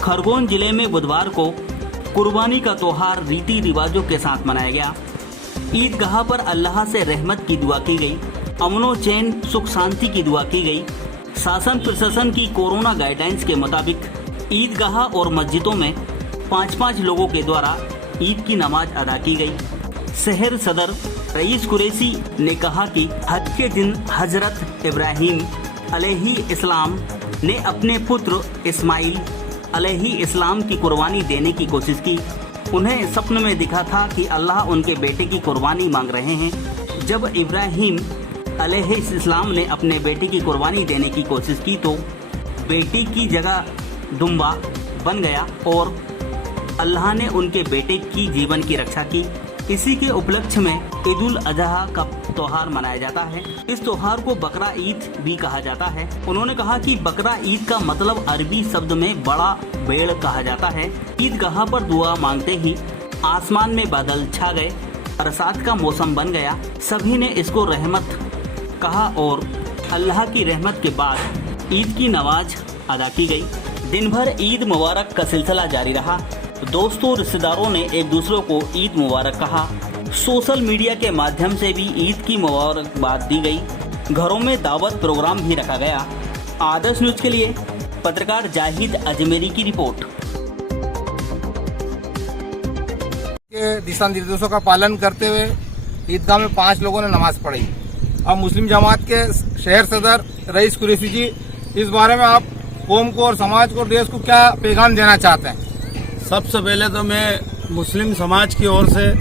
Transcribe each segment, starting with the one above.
खरगोन जिले में बुधवार को कुर्बानी का त्योहार रीति रिवाजों के साथ मनाया गया। ईदगाह पर अल्लाह से रहमत की दुआ की गई, अमनो चैन सुख शांति की दुआ की गई। शासन प्रशासन की कोरोना गाइडलाइंस के मुताबिक ईदगाह और मस्जिदों में 5-5 लोगों के द्वारा ईद की नमाज अदा की गई। शहर सदर रईस कुरैशी ने कहा कि हज के दिन हजरत इब्राहिम अलैहि इस्लाम ने अपने पुत्र इस्माइल अलैहि इस्लाम की कुर्बानी देने की कोशिश की। उन्हें सपने में दिखा था कि अल्लाह उनके बेटे की कुर्बानी मांग रहे हैं। जब इब्राहिम अलैहि इस्लाम ने अपने बेटे की कुर्बानी देने की कोशिश की तो बेटी की जगह दुम्बा बन गया और अल्लाह ने उनके बेटे की जीवन की रक्षा की। इसी के उपलक्ष्य में ईद उल अजहा का त्योहार मनाया जाता है। इस त्योहार को बकरा ईद भी कहा जाता है। उन्होंने कहा कि बकरा ईद का मतलब अरबी शब्द में बड़ा भेड़ कहा जाता है। ईदगाह पर दुआ मांगते ही आसमान में बादल छा गए, बरसात का मौसम बन गया। सभी ने इसको रहमत कहा और अल्लाह की रहमत के बाद ईद की नमाज अदा की गई। दिन भर ईद मुबारक का सिलसिला जारी रहा। दोस्तों रिश्तेदारों ने एक दूसरे को ईद मुबारक कहा। सोशल मीडिया के माध्यम से भी ईद की मुबारकबाद दी गई। घरों में दावत प्रोग्राम भी रखा गया। आदर्श न्यूज के लिए पत्रकार जाहिद अजमेरी की रिपोर्ट। के दिशा निर्देशों का पालन करते हुए ईदगाह में 5 लोगों ने नमाज पढ़ी। अब मुस्लिम जमात के शहर सदर रईस कुरैशी जी, इस बारे में आप कौम को और समाज को, देश को क्या पैगाम देना चाहते हैं? सबसे पहले तो मैं मुस्लिम समाज की ओर से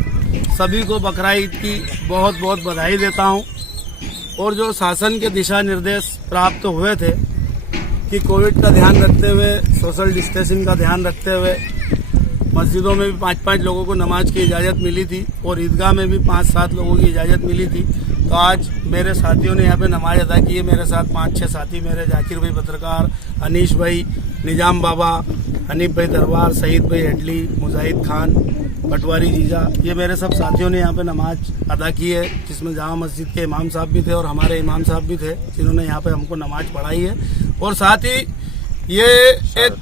सभी को बकरा ईद की बहुत बहुत बधाई देता हूं। और जो शासन के दिशा निर्देश प्राप्त हुए थे कि कोविड का ध्यान रखते हुए, सोशल डिस्टेंसिंग का ध्यान रखते हुए मस्जिदों में भी 5-5 लोगों को नमाज की इजाज़त मिली थी और ईदगाह में भी 5-7 लोगों की इजाज़त मिली थी। तो आज मेरे साथियों ने यहाँ पे नमाज अदा की है। मेरे साथ 5-6 साथी मेरे, जाकिर भाई पत्रकार, अनीश भाई, निजाम बाबा, हनीफ भाई दरबार, सईद भाई हेडली, मुजाहिद खान, पटवारी जीजा, ये मेरे सब साथियों ने यहाँ पे नमाज अदा की है, जिसमें जामा मस्जिद के इमाम साहब भी थे और हमारे इमाम साहब भी थे, जिन्होंने यहाँ पे हमको नमाज पढ़ाई है। और साथ ही ये एक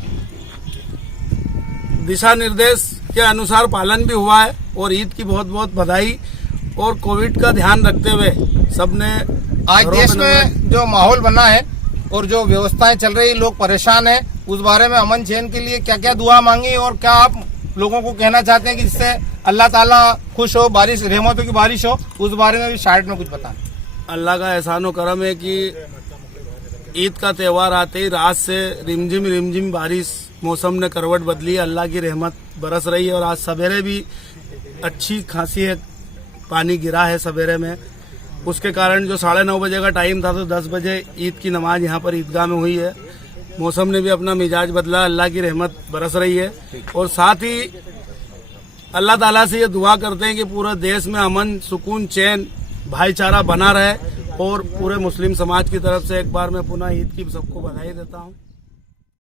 दिशा निर्देश के अनुसार पालन भी हुआ है और ईद की बहुत बहुत बधाई। और कोविड का ध्यान रखते हुए सबने, आज देश में जो माहौल बना है और जो व्यवस्थाएं चल रही, लोग परेशान हैं, उस बारे में अमन चैन के लिए क्या क्या दुआ मांगी और क्या आप लोगों को कहना चाहते हैं कि जिससे अल्लाह ताला खुश हो, बारिश, रहमतों की बारिश हो, उस बारे में भी शायद में कुछ बताएं। अल्लाह का एहसान व करम है कि ईद का त्यौहार आते ही रात से रिमझिम बारिश, मौसम ने करवट बदली, अल्लाह की रहमत बरस रही है। और आज सवेरे भी अच्छी खासी है, पानी गिरा है सवेरे में। उसके कारण जो 9:30 बजे का टाइम था तो 10 बजे ईद की नमाज यहाँ पर ईदगाह में हुई है। मौसम ने भी अपना मिजाज बदला, अल्लाह की रहमत बरस रही है। और साथ ही अल्लाह ताला से ये दुआ करते हैं कि पूरे देश में अमन, सुकून, चैन, भाईचारा बना रहे। और पूरे मुस्लिम समाज की तरफ से एक बार मैं पुनः ईद की सबको बधाई देता हूँ।